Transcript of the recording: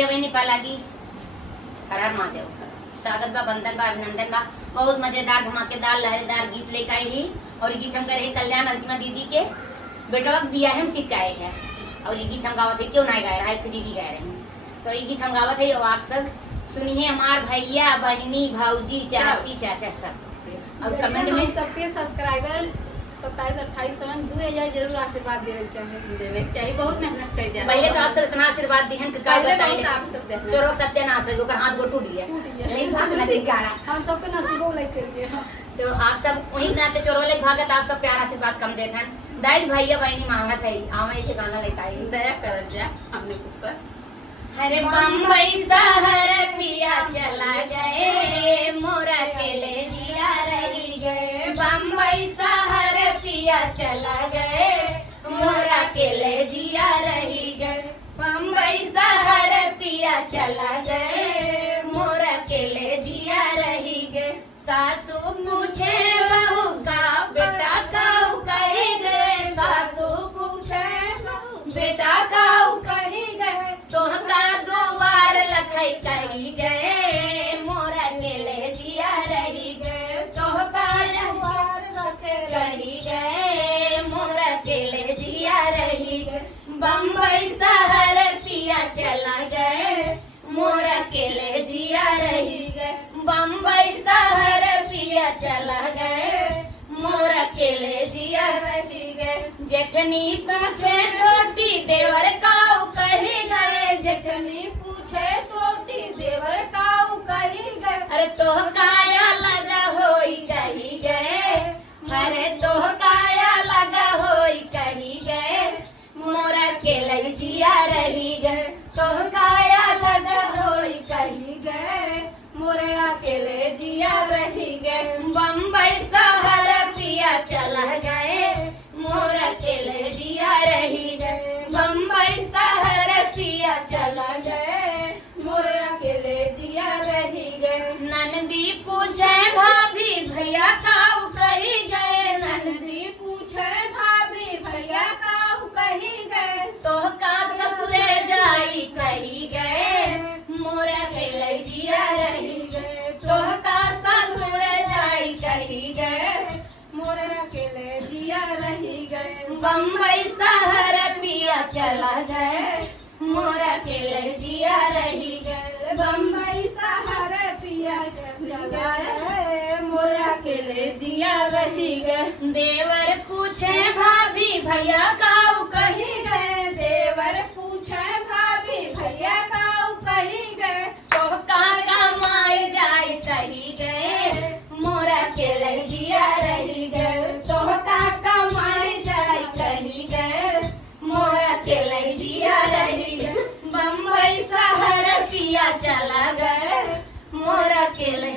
लागी हर हर महादेव स्वागत बा, बंदन बा, अभिनंदन बा। बहुत मजेदार धमाकेदार लहरेदार गीत लेकर आई ही और ये गीत हम करे कल्याण अंतिमा दीदी के बेटवा बिया हम सीख गाए है और ये गीत हम गावत है क्यों नहीं गाए रहा खुद दीदी गाए रहे। तो ये गीत हम गावत है और आप सब सुनिए, हमार भैया बहनी भाऊजी चाची चाचा सब और कमेंट में सबके सब्सक्राइबर 27-28 सन 2000 जरूर आशीर्वाद देवे चाहिए। बहुत मेहनत कर जा पहले तो आप सब इतना आशीर्वाद दिहन कि का बताइए आप सब दे चोरों सत्यानाश हो ओकर हाथ को टूट गया लेकिन भाग नहीं गाड़ा हम सबके नसीबो ले चल गया। तो आप सब वही नाते चोरों ले भागत आप सब प्यार आशीर्वाद कम देथन दाई भैया बहनी मांगत है आवे से गाना लेकाई दया कर जा हमने ऊपर। हरे बम्बई शहर पिया चला गए मोरा के ले जिया रही गए। बम्बई शहर पिया चला गए मोरा के ले जिया रही गए। बम्बई शहर पिया चला गए मोरा के ले जिया रही गए। सासू पूछे बहू का बेटा काऊ कही गए। सासू पूछे बेटा काऊ कही गए। तोहका दुआर लखई कही गए मोरा के ले जिया रही गए। तोहका दुआर लखई कही गए मोरा के ले जिया रही गए। बम्बई शहर पिया चला गए मोरा के ले जिया रही गए। बम्बई शहर पिया चला गए मोरा के ले जिया रही गए। जेठनी पूछे छोटी देवर काऊ कही गए। जेठनी पूछे छोटी देवर काऊ कही गए। अरे तोह काया लगा होई कही गए। अरे तोह काया लगा होई कही गए मोरा के ले जिया रही गए। तोह काया लगा होई कही गए मोरा के ले जिया रही गए। बम्बई शहर पिया चला गए मोरा के ले जिया रही गए। बम्बई शहर पिया चला गए मोरा के ले जिया रही गए। ननदी पूछे भाभी भैया काऊ कही गए। ननदी पूछे भाभी भैया काऊ कही गए। तोह का ससुरे जाई कही गए मोरा के ले जिया रही गए। तोह का ससुरे जाई कही गए मोरा के ले जिया रही गए। बम्बई शहर पिया चला गए मोरा के ले जिया रही गए। बम्बई शहर पिया चला गए मोरा के ले जिया रही गए। देवर पूछे भाभी भैया काऊ कही गए। देवर पूछे भाभी भैया काऊ कही गए। तोह का कमाई जाई सही गए मोरा के ले जिया रही गए। तोह का कमाई जाई सही गए मोरा के ले जिया रही गए। बम्बई शहर पिया चला गए मोरा के ले